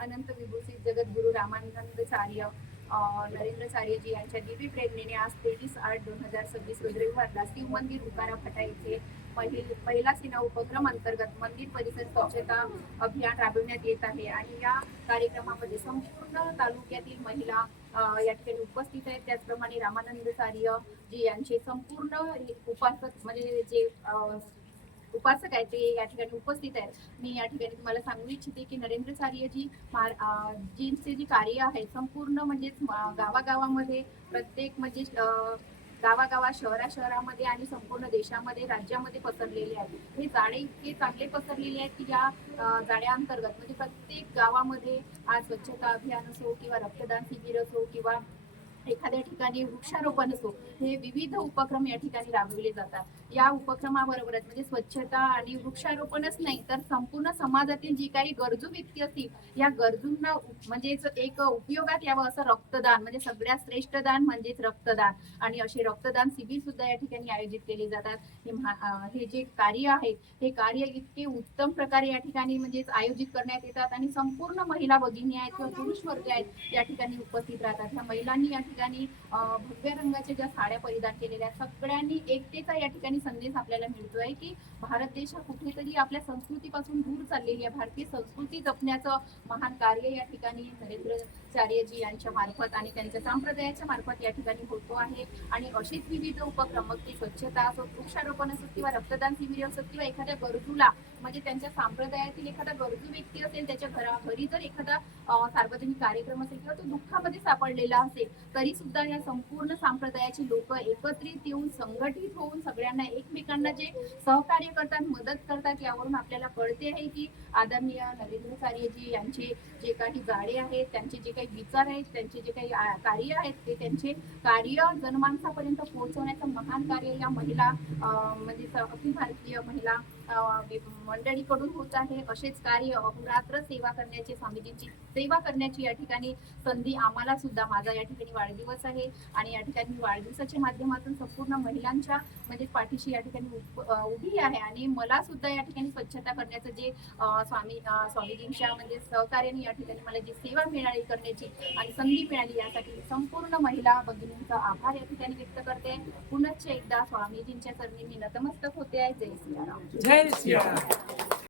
अनंत विभूषित जगद्गुरु रामानंदाचार्य नरेंद्रचार्यजी यांच्या दिव्य प्रेरणेने आज 23/8/2026 रोज रविवारला शिव मंदिर उकारा फाटा येथे महिला सेना उपक्रम अंतर्गत मंदिर परिसर स्वच्छता अभियान राबविण्यात येत आहे आणि या कार्यक्रमामध्ये संपूर्ण तालुक्यातील महिला या ठिकाणी उपस्थित आहेत। त्याचप्रमाणे रामानंदाचार्य जी यांचे संपूर्ण उपासक म्हणजे जे उपासक आहेत ते या ठिकाणी उपस्थित आहेत। मी या ठिकाणी तुम्हाला सांगू इच्छिते की नरेंद्रचार्यजी जींचे जे कार्य आहे संपूर्ण म्हणजेच गावागावामध्ये प्रत्येक म्हणजे गावागावात शहरामध्ये आणि संपूर्ण देशामध्ये राज्यामध्ये पसरलेले आहेत। हे जाळे इतके चांगले पसरलेले आहेत की या जाळ्याअंतर्गत म्हणजे प्रत्येक गावामध्ये आज स्वच्छता अभियान असो किंवा रक्तदान शिबिर असो किंवा एखाद्या ठिकाणी वृक्षारोपण असो, हे विविध उपक्रम या ठिकाणी राबविले जातात। या उपक्रमाबरोबरच म्हणजे स्वच्छता आणि वृक्षारोपणच नाही तर संपूर्ण समाजातील जी काही गरजू व्यक्ती असतील या गरजूंना म्हणजेच एक उपयोगात यावं असं रक्तदान म्हणजे सगळ्यात श्रेष्ठ दान म्हणजेच रक्तदान आणि असे रक्तदान शिबिर सुद्धा या ठिकाणी आयोजित केले जातात। हे जे कार्य आहे हे कार्य इतके उत्तम प्रकारे या ठिकाणी म्हणजेच आयोजित करण्यात येतात आणि संपूर्ण महिला भगिनी आहेत किंवा पुरुष वर्ग आहेत या ठिकाणी उपस्थित राहतात। ह्या महिलांनी या ठिकाणी भगव्या रंगाच्या ज्या साड्या परिधान केलेल्या सगळ्यांनी एकतेचा या ठिकाणी संदेश आपल्याला मिळतोय की भारत देश हा कुठेतरी आपल्या संस्कृतीपासून दूर चाललेली आहे। भारतीय संस्कृती जपण्याचं महान कार्य या ठिकाणी नरेंद्रचार्यजी यांच्या मार्फत आणि त्यांच्या संप्रदायाच्या मार्फत या ठिकाणी होतो आहे आणि अशीच विविध उपक्रम मग ती स्वच्छता असो, वृक्षारोपण असो किंवा रक्तदान शिबिर असो किंवा एखाद्या गरजूला म्हणजे त्यांच्या संप्रदायातील एखादा गरजू व्यक्ती असेल त्याच्या घरी जर एखादा सार्वजनिक कार्यक्रम असेल किंवा तो दुःखामध्ये सापडलेला असेल तरी सुद्धा या संपूर्ण संप्रदायाची लोक एकत्रित येऊन संघटित होऊन सगळ्यांना एकमेकांना जे सहकार्य करतात मदत करतात यावरून आपल्याला कळते आहे की आदरणीय नरेंद्रचार्यजी यांचे जे काही जाळे आहेत त्यांचे जे काही विचार आहेत त्यांचे जे काही कार्य आहेत ते त्यांचे कार्य जनमानसापर्यंत पोहोचवण्याचं महान कार्य या महिला म्हणजे अखिल भारतीय महिला मंडळीकडून होत आहे। असेच कार्य अहोरात्र सेवा करण्याची स्वामीजींची सेवा करण्याची या ठिकाणी संधी आम्हाला सुद्धा माझा या ठिकाणी वाढदिवस आहे आणि या ठिकाणी वाढदिवसाच्या माध्यमातून संपूर्ण महिलांच्या म्हणजे पाठीशी या ठिकाणी उभी आहे आणि मला सुद्धा या ठिकाणी स्वच्छता करण्याचं जे स्वामीजींच्या म्हणजे सहकार्याने या ठिकाणी मला जी सेवा मिळाली करण्याची आणि संधी मिळाली यासाठी संपूर्ण महिला भगिनींचा आभार या ठिकाणी व्यक्त करते। पुनश्च एकदा स्वामीजींच्या चरणी मी नतमस्तक होते आहे। जय सियाराम। जय सियाराम।